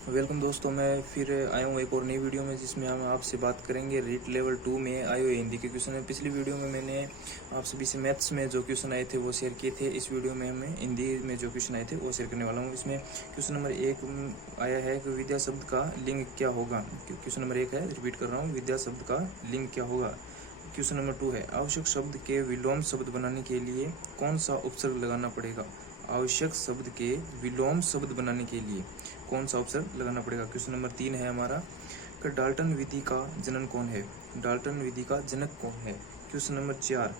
Welcome दोस्तों, मैं फिर आया हूँ एक और नई वीडियो में जिसमें हम आपसे बात करेंगे रीट लेवल 2 में आए हुए हिंदी के क्वेश्चन है। पिछली वीडियो में मैंने आप सभी से मैथ्स में जो क्वेश्चन आए थे वो शेयर किए थे। इस वीडियो में हमें हिंदी में जो क्वेश्चन आए थे वो शेयर करने वाला हूँ। इसमें क्वेश्चन नंबर 1 आया है कि विद्या शब्द का लिंग क्या होगा। क्वेश्चन नंबर 1 है, रिपीट कर रहा हूँ, विद्या शब्द का लिंग क्या होगा। क्वेश्चन नंबर 2 है, आवश्यक शब्द के विलोम शब्द बनाने के लिए कौन सा उपसर्ग लगाना पड़ेगा। आवश्यक शब्द के विलोम शब्द बनाने के लिए कौन सा उपसर्ग लगाना पड़ेगा। क्वेश्चन नंबर 3 है हमारा कि डाल्टन विधि का जनक कौन है। डाल्टन विधि का जनक कौन है। क्वेश्चन नंबर 4,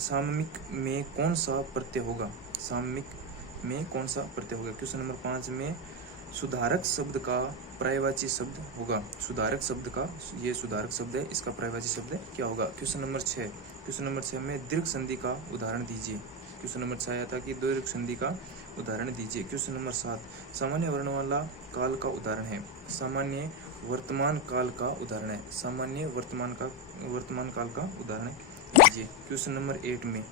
सामयिक में कौन सा प्रत्यय होगा। सामयिक में कौन सा प्रत्यय होगा। क्वेश्चन नंबर 5 में सुधारक शब्द का पर्यायवाची शब्द होगा। सुधारक शब्द का, ये सुधारक शब्द है, इसका पर्यायवाची शब्द क्या होगा। क्वेश्चन नंबर 6, क्वेश्चन नंबर 6 में दीर्घ संधि का उदाहरण दीजिए। क्वेश्चन नंबर 6 आया था कि दीर्घ संधि का उदाहरण दीजिए। क्वेश्चन नंबर 7, सामान्य वर्णमाला काल का उदाहरण है। सामान्य वर्तमान काल का उदाहरण है। सामान्य वर्तमान काल का उदाहरण दीजिए। क्वेश्चन नंबर 8 में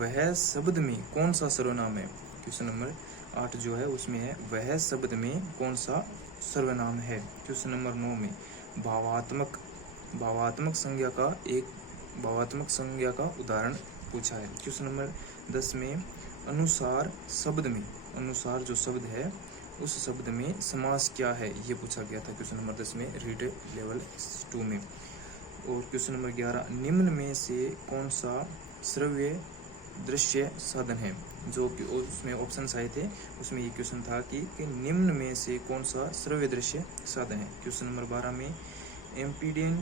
वह शब्द में कौन सा सर्वनाम है। क्वेश्चन नंबर 8 जो है उसमें है वह शब्द में कौन सा सर्वनाम है। क्वेश्चन नंबर 9 में भावात्मक संज्ञा का उदाहरण पूछा है। क्वेश्चन नंबर 10 में अनुसार जो शब्द है उस शब्द में समास क्या है, ये पूछा गया था क्वेश्चन नंबर 10 में रीड लेवल 2 में। और क्वेश्चन नंबर 11, निम्न में से कौन सा श्रव्य दृश्य साधन है। जो कि उसमें ऑप्शंस आए थे उसमें ये क्वेश्चन था कि निम्न में से कौन सा श्रव्य दृश्य साधन है। क्वेश्चन नंबर 12 में एम्पीडियन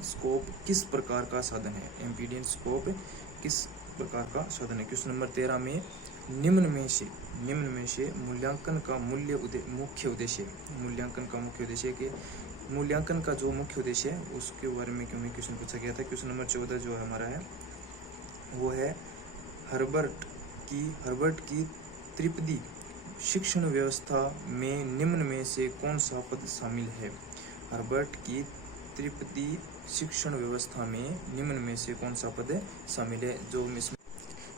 स्कोप किस प्रकार का साधन है। एम्पीडियन स्कोप किस प्रकार का साधन है। क्वेश्चन नंबर 13 में निम्न में से मूल्यांकन का मुख्य उद्देश्य है उसके बारे में क्यों क्वेश्चन पूछा गया था। क्वेश्चन नंबर 14 जो हमारा है वो है हर्बर्ट की त्रिपदी शिक्षण व्यवस्था में निम्न में से कौन सा पद शामिल है। हर्बर्ट की त्रिपदी शिक्षण व्यवस्था में निम्न में से कौन सा पद शामिल है। जो इसमें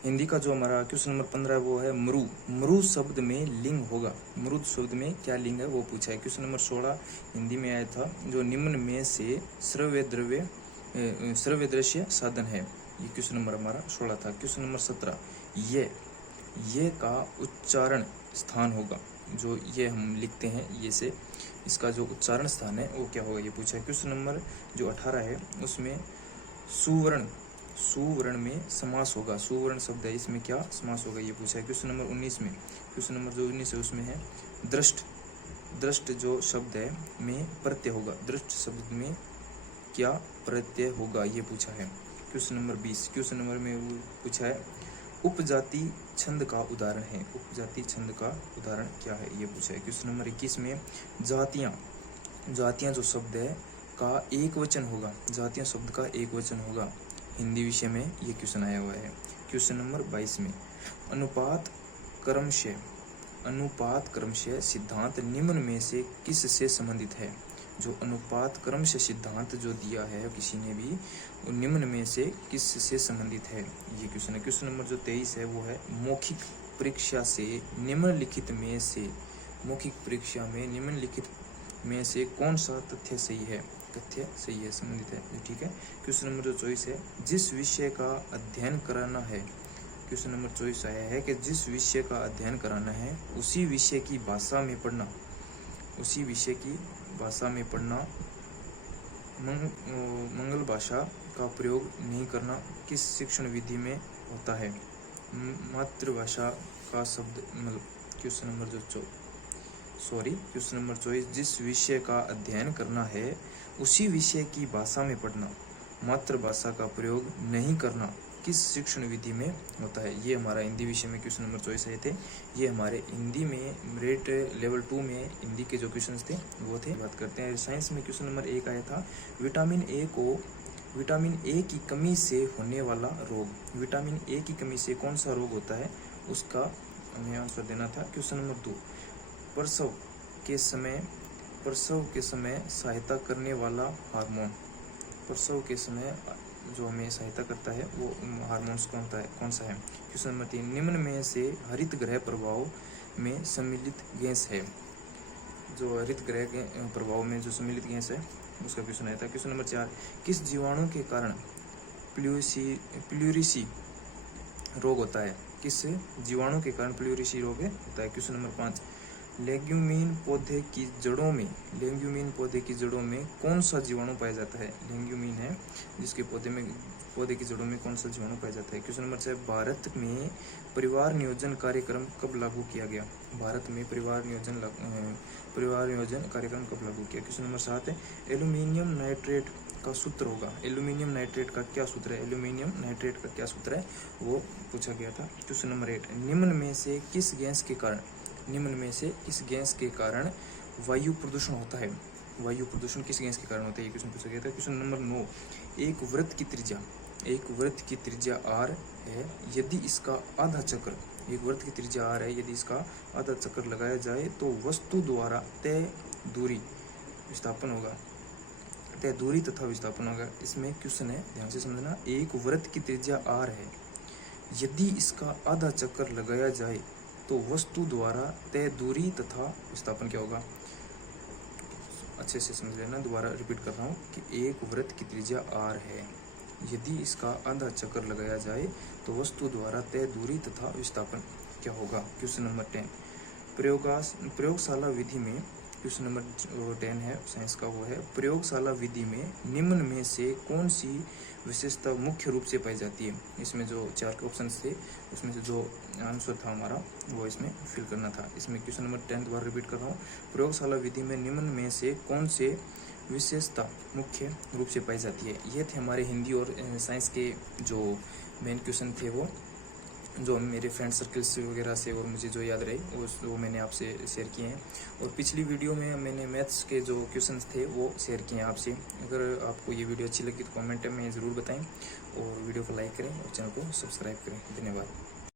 हिंदी का जो हमारा क्वेश्चन नंबर 15 है वो है मरु शब्द में लिंग होगा। मरुद शब्द में क्या लिंग है वो पूछा है। क्वेश्चन नंबर 16 हिंदी में आया था, जो निम्न में से श्रव्य दृश्य साधन है। ये क्वेश्चन नंबर हमारा 16 था। क्वेश्चन नंबर 17, ये का उच्चारण स्थान होगा। जो ये हम लिखते हैं ये से, इसका जो उच्चारण स्थान है वो क्या होगा ये पूछा है। क्वेश्चन नंबर जो 18 है उसमें सुवर्ण में समास होगा। सुवर्ण शब्द है, इसमें क्या समास होगा ये पूछा है। क्वेश्चन नंबर 19 में, क्वेश्चन नंबर जो 19 है उसमें है दृष्ट जो शब्द है में प्रत्यय होगा। दृष्ट शब्द में क्या प्रत्यय होगा ये पूछा है। क्वेश्चन नंबर 20, क्वेश्चन नंबर में वो पूछा है उपजाति छंद का उदाहरण है। उपजाति छंद का उदाहरण क्या है ये पूछा है। क्वेश्चन नंबर 21 में जातियां जो शब्द है का एक वचन होगा। जातियां शब्द का एक वचन होगा। हिंदी विषय में ये क्वेश्चन आया हुआ है। क्वेश्चन नंबर 22 में अनुपात क्रमशः सिद्धांत निम्न में से किस से संबंधित है। जो अनुपात क्रमशः सिद्धांत जो दिया है किसी ने भी, वो निम्न में से किस से संबंधित है ये क्वेश्चन है। क्वेश्चन नंबर जो 23 है वो है मौखिक परीक्षा में निम्नलिखित में से कौन सा तथ्य सही है संबंधित है, ठीक है। क्वेश्चन नंबर जो 24 है, जिस विषय का अध्ययन कराना है। क्वेश्चन नंबर 24 आया है कि जिस विषय का अध्ययन कराना है उसी विषय की भाषा में पढ़ना मंगल भाषा का प्रयोग नहीं करना किस शिक्षण विधि में होता है। मातृभाषा का शब्द क्वेश्चन नंबर 24, जिस विषय का अध्ययन करना है उसी विषय की भाषा में पढ़ना, मातृभाषा का प्रयोग नहीं करना किस शिक्षण विधि में होता है। ये हमारा हिंदी विषय में क्वेश्चन नंबर 24 आए थे। ये हमारे हिंदी में रेट लेवल 2 में हिंदी के जो क्वेश्चन थे वो थे। बात करते हैं साइंस में। क्वेश्चन नंबर 1 आया था, विटामिन ए की कमी से होने वाला रोग। विटामिन ए की कमी से कौन सा रोग होता है उसका हमें आंसर देना था। क्वेश्चन नंबर 2, प्रसव के समय सहायता करने वाला हार्मोन। प्रसव के समय जो हमें सहायता करता है वो हार्मोन्स कौन सा है। क्वेश्चन नंबर 3, निम्न में से हरित गृह प्रभाव में सम्मिलित गैस है। जो हरित गृह प्रभाव में जो सम्मिलित गैस है उसका क्वेश्चन आया था। क्वेश्चन नंबर 4, किस जीवाणु के कारण प्लूरिसी रोग होता है। किस जीवाणु के कारण प्लूरिसी रोग होता है। क्वेश्चन नंबर 5, लेग्यूमिन पौधे की जड़ों में कौन सा जीवाणु पाया जाता है। लेग्यूमिन है जिसके पौधे की जड़ों में कौन सा जीवाणु पाया जाता है। क्वेश्चन नंबर 6, भारत में परिवार नियोजन कार्यक्रम कब लागू किया गया। भारत में परिवार नियोजन कार्यक्रम कब लागू किया। क्वेश्चन नंबर 7 है, एल्यूमिनियम नाइट्रेट का सूत्र होगा। एल्यूमिनियम नाइट्रेट का क्या सूत्र है। एल्यूमिनियम नाइट्रेट का क्या सूत्र है वो पूछा गया था। क्वेश्चन नंबर 8, निम्न में से किस गैस के कारण वायु प्रदूषण होता है। वायु प्रदूषण किस गैस के कारण होता है ये क्वेश्चन पूछा गया था। क्वेश्चन नंबर 9, एक वृत्त की त्रिज्या r है यदि इसका आधा चक्कर लगाया जाए तो वस्तु द्वारा तय दूरी तथा विस्थापन होगा। इसमें क्वेश्चन है, ध्यान से समझना, एक वृत्त की त्रिज्या r है यदि इसका आधा चक्कर लगाया जाए तो वस्तु द्वारा तय दूरी तथा विस्थापन क्या होगा। अच्छे से समझ लेना, दोबारा रिपीट कर रहा हूँ कि एक वृत्त की त्रिज्या r है यदि इसका आधा चक्कर लगाया जाए तो वस्तु द्वारा तय दूरी तथा विस्थापन क्या होगा। क्वेश्चन नंबर 10, प्रयोगशाला विधि में, क्वेश्चन नंबर 10 है साइंस का, वो है प्रयोगशाला विधि में निम्न में से कौन सी विशेषता मुख्य रूप से पाई जाती है। इसमें जो 4 ऑप्शन थे उसमें से जो आंसर था हमारा वो इसमें फिल करना था। इसमें क्वेश्चन नंबर 10 दोबारा रिपीट कर रहा हूँ, प्रयोगशाला विधि में निम्न में से कौन से विशेषता मुख्य रूप से पाई जाती है। ये थे हमारे हिंदी और साइंस के जो मेन क्वेश्चन थे, वो जो मेरे फ्रेंड सर्कल्स वगैरह से और मुझे जो याद रहे वो मैंने आपसे शेयर किए हैं। और पिछली वीडियो में मैंने मैथ्स के जो क्वेश्चंस थे वो शेयर किए हैं आपसे। अगर आपको ये वीडियो अच्छी लगी तो कमेंट में ज़रूर बताएं और वीडियो को लाइक करें और चैनल को सब्सक्राइब करें। धन्यवाद।